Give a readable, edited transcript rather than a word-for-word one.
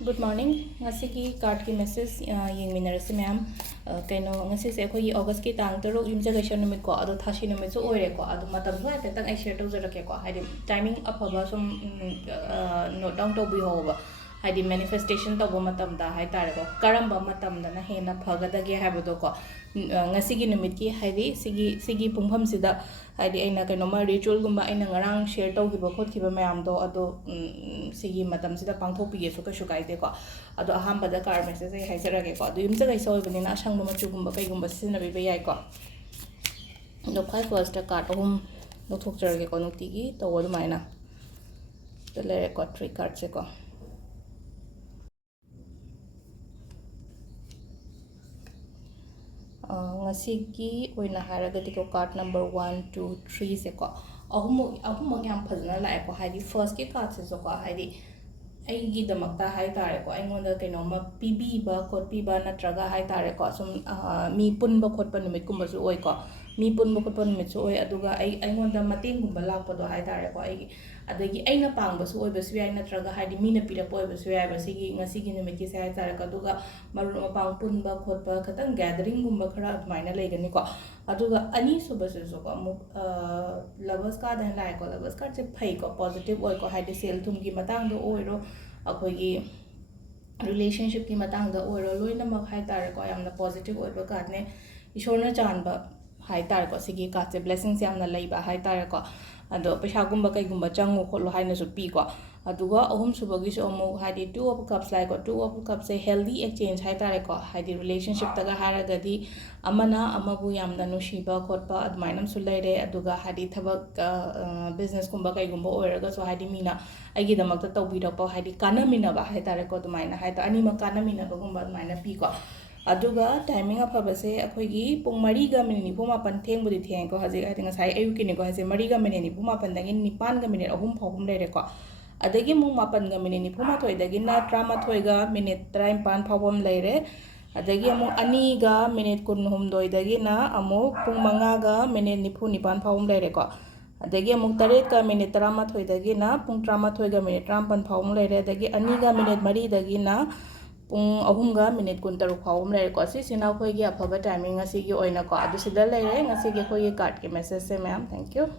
Good morning. Ngasi ki card ki message yeng minarasi ma'am. Kaino ngasi se akhoi August ki tang taruk yumjagation numit ko ado thashi numit so oire ko ado matam so petang ai share tawjarake ko haidi timing afaba sum note down to bi hoba haidi manifestation tawba matam da hai tare ko karamba matam da na hena phagadage habado ko ngasi gi numit ki haidi sigi pungpham sida haidi aina kaino ma ritual gumba aina ngarang share tawgiba khotkiba mayam do ado sigi matam sida pangthok pi su ka shu kaide ko ado aham bada card message ai haisarage ko ado yumjagai so ibani na asangba machu gumba kai gumba sina bi ba yai ko do khai first card ahum no thokjarage ko nuti gi to wadu maina to le ko 3 card se ko ngasigi oina haragadi ko card number 1 2 3 se ko ahum yam phajna la ko haidi first ki card se so ko haidi aigi damakta hai tare ko aingonda kaino ma pibi ba khotpi ba natraga hai tare ko sum mi punba khotpa numit kumba su oi ko mi punba khotpa numit su oi aduga aingonda mateng gumba lakpa do hai tare ko ai adagi aina pangba su oi ba su yai natraga haidi mina pira poi ba su yai ba sigi ngasigi numit ki sai tare ko aduga maru ma pang punba khotpa khatang gathering gumba khara admaina legani ko aduga ani suba su so ko mu lovers card han lai ko lovers card se phai ko positive oi ko haidi sel thum gi matang do oi ro akhoi relationship ki matang da oiro loina mak hai tare ko yamna positive oiba card ne ishorna chanba hai tare ko sigi card se blessings yamna leiba hai tare ko ado paisa gumba kai gumba changu kholo haina su pi ko aduga ahum subagi so amu haidi 2 of cups like 2 of cups se healthy exchange hai tare ko haidi relationship taga haragadi amana amabu yamna nushiba khotpa admainam su leire aduga haidi thabak business gumba kai gumba oiraga so haidi mina aigi damakta tawbirapa haidi kanamina ba hai tare ko admaina hai ta anima kanamina ba gumba admaina pi ko aduga timing afabase akhoi pung 3 ga minute 9 thengbudi theng ko haji ati ngasai ayuki ni ko haji 3 ga minute 9 dagi 9 ga minute 3 phawum leire ko adagi mung 9 ga minute 9 dagi na 13 ga minute 35 phawum leire adagi amung 2 ga minute 19 dagi na amuk pung 5 ga minute 9 phawum leire ko adagi amuk 3 ga minute 13 dagi na pung 13 ga minute 53 phawum leire adagi 2 ga minute 4 dagi na pung 3 ga minute 16 phawum leire ko si sina khoi gi afaba timing asigi oina ko adu sida leire ngasigi khoi card ki message se ma'am thank you